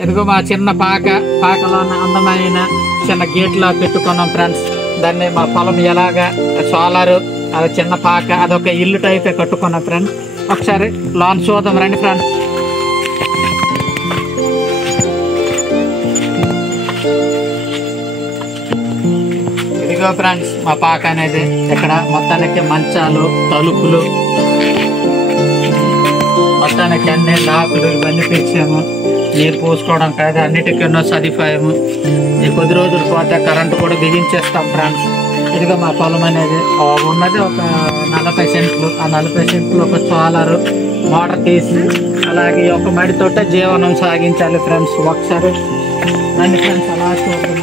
ఇదిగో మా చిన్న పాకలో ఉన్న అందమైన చిన్న గేట్లా పెట్టుకున్నాం ఫ్రెండ్స్. దాన్ని మా పొలం ఎలాగా సోలారు అది చిన్న పాక అదొక ఇల్లు టైప్ కట్టుకున్నాం ఫ్రెండ్స్. ఒకసారి లోన్ చూద్దాం రండి ఫ్రెండ్స్. ఇదిగో ఫ్రెండ్స్ మా పాక అనేది ఇక్కడ మొత్తానికి మంచాలు తలుపులు మొత్తానికి అన్ని లాకులు ఇవన్నీ తెచ్చాము. నీరు పోసుకోవడం కాదు అన్నిటికీ ఎన్నో సదుపాయము. ఈ కొద్ది రోజులు పోతే కరెంటు కూడా బిగించేస్తాం ఫ్రెండ్స్. ఇదిగో మా పొలం అనేది ఉన్నది ఒక 40 సెంట్లు. ఆ 40 సెంట్లు ఒక సోలారు మోటార్ తీసి అలాగే ఒక మడితోటే జీవనం సాగించాలి ఫ్రెండ్స్. ఒకసారి దాన్ని ఫ్రెండ్స్ అలా చూద్దాం.